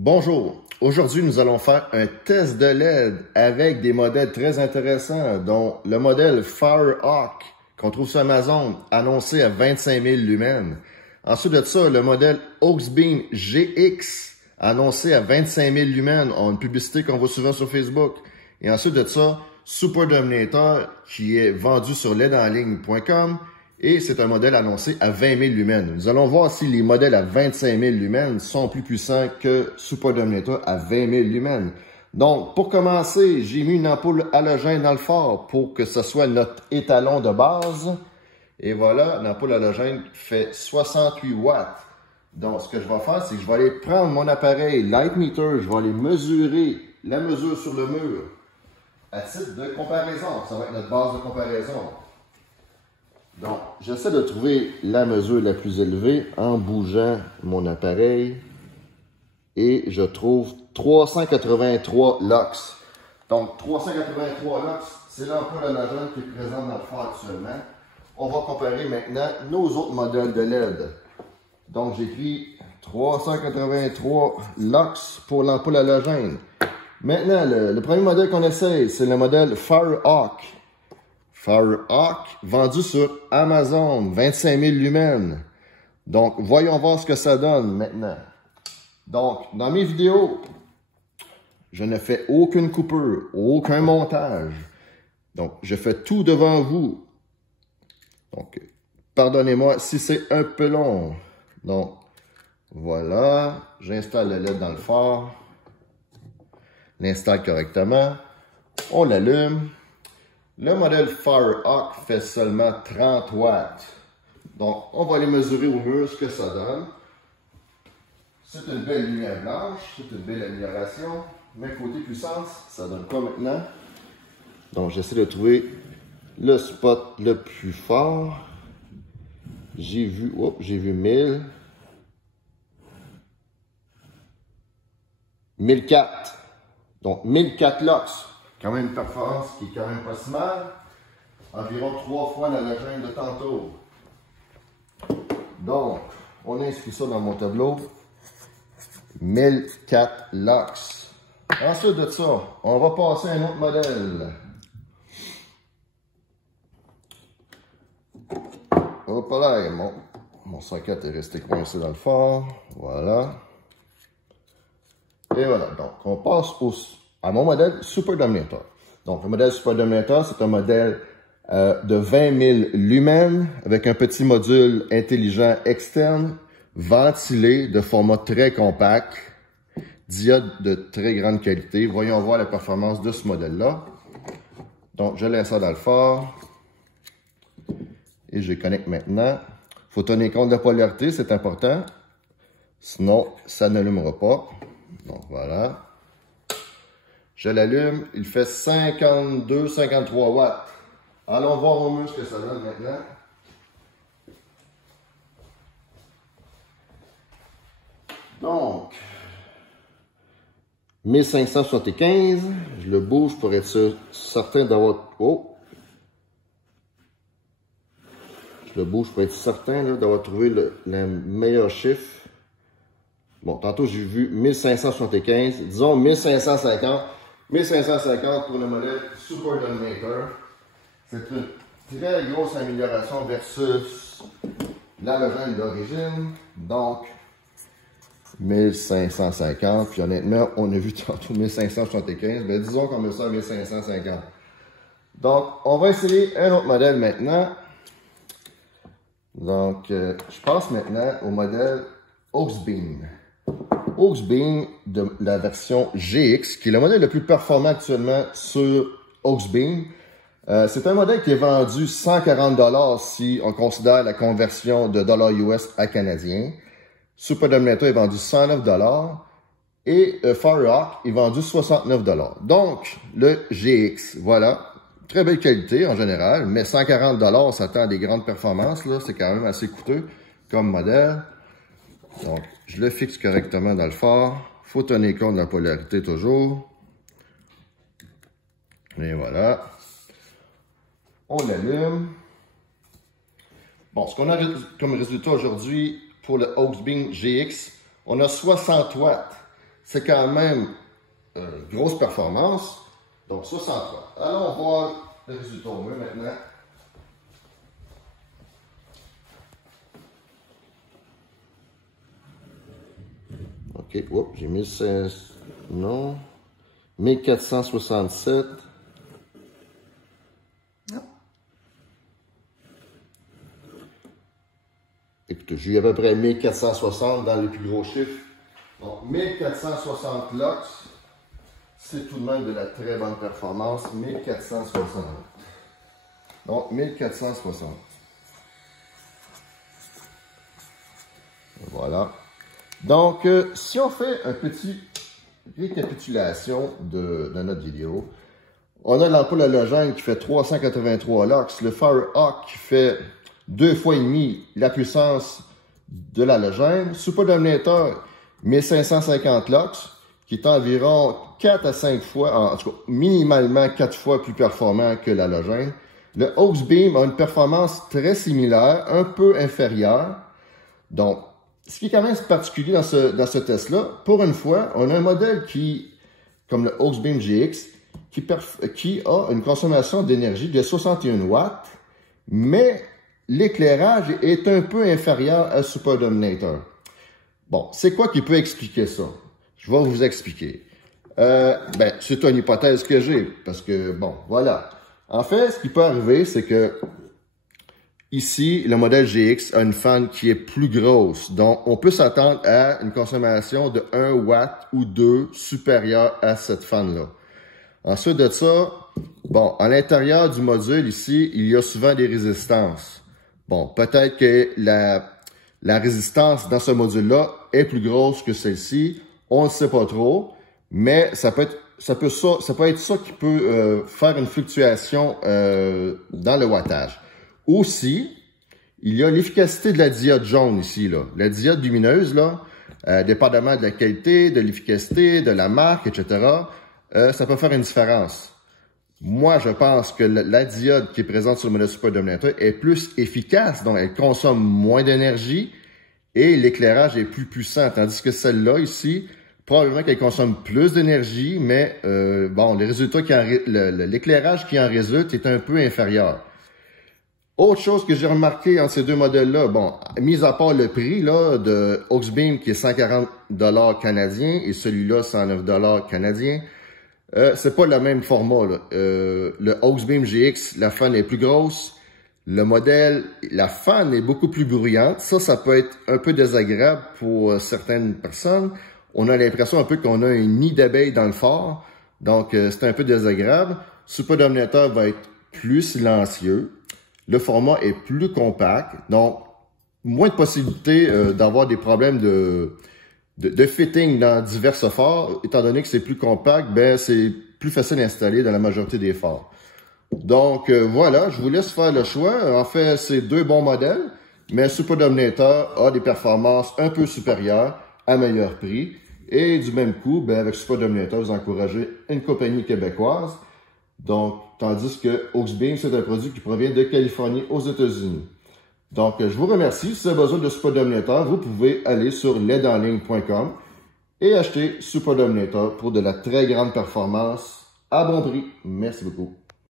Bonjour, aujourd'hui nous allons faire un test de LED avec des modèles très intéressants, dont le modèle Firehawk qu'on trouve sur Amazon, annoncé à 25 000 lumens. Ensuite de ça, le modèle Auxbeam GX, annoncé à 25 000 lumens, en une publicité qu'on voit souvent sur Facebook. Et ensuite de ça, Super Dominator, qui est vendu sur ledenligne.com. Et c'est un modèle annoncé à 20 000 lumens. Nous allons voir si les modèles à 25 000 lumens sont plus puissants que Super Dominator à 20 000 lumens. Donc, pour commencer, j'ai mis une ampoule halogène dans le phare pour que ce soit notre étalon de base. Et voilà, l'ampoule halogène fait 68 watts. Donc, ce que je vais faire, c'est que je vais aller prendre mon appareil Light Meter, je vais aller mesurer la mesure sur le mur à titre de comparaison. Ça va être notre base de comparaison. Donc, j'essaie de trouver la mesure la plus élevée en bougeant mon appareil et je trouve 383 lux. Donc, 383 lux, c'est l'ampoule halogène qui est présente dans le phare actuellement. On va comparer maintenant nos autres modèles de LED. Donc, j'écris 383 lux pour l'ampoule halogène. Maintenant, le premier modèle qu'on essaye, c'est le modèle Firehawk. Firehawk, vendu sur Amazon, 25 000 lumens. Donc, voyons voir ce que ça donne maintenant. Donc, dans mes vidéos, je ne fais aucune coupure, aucun montage. Donc, je fais tout devant vous. Donc, pardonnez-moi si c'est un peu long. Donc, voilà, j'installe le LED dans le phare. L'installe correctement. On l'allume. Le modèle Firehawk fait seulement 30 watts. Donc, on va aller mesurer au mur ce que ça donne. C'est une belle lumière blanche, c'est une belle amélioration. Mais côté puissance, ça donne quoi maintenant? Donc, j'essaie de trouver le spot le plus fort. J'ai vu 1000. 1004. Donc, 1004 lux. Quand même une performance qui est quand même pas si mal. Environ 3 fois l'halogène de tantôt. Donc, on inscrit ça dans mon tableau. 1004 lux. Ensuite de ça, on va passer à un autre modèle. Hop là, mon socket est resté coincé dans le phare. Voilà. Et voilà. Donc, on passe à mon modèle Super Dominator. Donc, le modèle Super Dominator, c'est un modèle de 20 000 lumens avec un petit module intelligent externe, ventilé de format très compact, diode de très grande qualité. Voyons voir la performance de ce modèle-là. Donc, je l'insère dans le phare et je connecte maintenant. Il faut tenir compte de la polarité, c'est important. Sinon, ça n'allumera pas. Donc, voilà. Je l'allume, il fait 52-53 watts. Allons voir au mur ce que ça donne maintenant. Donc, 1575, je le bouge pour être certain d'avoir... Oh! Je le bouge pour être certain d'avoir trouvé le meilleur chiffre. Bon, tantôt j'ai vu 1575, disons 1550. 1550 pour le modèle Super Dominator. C'est une très grosse amélioration versus l'halogène d'origine. Donc, 1550. Puis honnêtement, on a vu tantôt 1575. Ben, disons qu'on met ça à 1550. Donc, on va essayer un autre modèle maintenant. Donc, je passe maintenant au modèle Auxbeam. Auxbeam de la version GX, qui est le modèle le plus performant actuellement sur Auxbeam. C'est un modèle qui est vendu 140 $ si on considère la conversion de $ US à canadien. Super Dominator est vendu 109 $. Et Firehawk est vendu 69 $. Donc, le GX, voilà. Très belle qualité en général, mais 140 $, ça tend à des grandes performances. C'est quand même assez coûteux comme modèle. Donc, je le fixe correctement dans le phare. Il faut tenir compte de la polarité toujours. Et voilà. On l'allume. Bon, ce qu'on a comme résultat aujourd'hui pour le Auxbeam GX, on a 60 watts. c'est quand même une grosse performance. Donc, 63. Allons voir le résultat au mieux maintenant. OK, oups, j'ai mis 16, non, 1467. Non. Écoutez, j'ai eu à peu près 1460 dans les plus gros chiffres. Donc, 1460 lux, c'est tout de même de la très bonne performance. 1460. Donc, 1460. Voilà. Donc, si on fait un petit récapitulation de notre vidéo, on a l'ampoule halogène qui fait 383 lux, le Firehawk qui fait 2 fois et demi la puissance de l'halogène, Super-Dominator 1550 lux, qui est environ 4 à 5 fois, en tout cas minimalement 4 fois plus performant que l'halogène. Le Hawksbeam a une performance très similaire, un peu inférieure. Donc, ce qui est quand même particulier dans ce test-là, pour une fois, on a un modèle qui, comme le Hawksbeam GX, qui a une consommation d'énergie de 61 watts, mais l'éclairage est un peu inférieur à Super Dominator. Bon, c'est quoi qui peut expliquer ça? Je vais vous expliquer. C'est une hypothèse que j'ai, parce que, bon, voilà. En fait, ce qui peut arriver, c'est que ici, le modèle GX a une fan qui est plus grosse. Donc, on peut s'attendre à une consommation de 1 watt ou 2 supérieure à cette fan-là. Ensuite de ça, bon, à l'intérieur du module ici, il y a souvent des résistances. Bon, peut-être que la résistance dans ce module-là est plus grosse que celle-ci. On ne sait pas trop, mais ça peut être ça qui peut faire une fluctuation dans le wattage. Aussi, il y a l'efficacité de la diode jaune ici, là. La diode lumineuse, là, dépendamment de la qualité, de l'efficacité, de la marque, etc., ça peut faire une différence. Moi, je pense que la diode qui est présente sur le modèle Super Dominator est plus efficace, donc elle consomme moins d'énergie et l'éclairage est plus puissant, tandis que celle-là, ici, probablement qu'elle consomme plus d'énergie, mais bon, l'éclairage qui en résulte est un peu inférieur. Autre chose que j'ai remarqué entre ces deux modèles-là, bon, mis à part le prix là de Hawksbeam qui est 140 $ canadiens et celui-là 109 $ canadiens, c'est pas le même format là. Le Hawksbeam GX, la fan est plus grosse. Le modèle, la fan est beaucoup plus bruyante. Ça peut être un peu désagréable pour certaines personnes. On a l'impression un peu qu'on a un nid d'abeilles dans le phare. Donc, c'est un peu désagréable. Super Dominator va être plus silencieux. Le format est plus compact. Donc, moins de possibilités d'avoir des problèmes de fitting dans divers phares. Étant donné que c'est plus compact, ben c'est plus facile à installer dans la majorité des phares. Donc, voilà, je vous laisse faire le choix. En fait, c'est deux bons modèles, mais Super Dominator a des performances un peu supérieures à meilleur prix. Et du même coup, ben, avec Super Dominator, vous encouragez une compagnie québécoise. Donc, tandis que Hawksbeam, c'est un produit qui provient de Californie aux États-Unis. Donc, je vous remercie. Si vous avez besoin de Super Dominator, vous pouvez aller sur ledenligne.com et acheter Super Dominator pour de la très grande performance à bon prix. Merci beaucoup.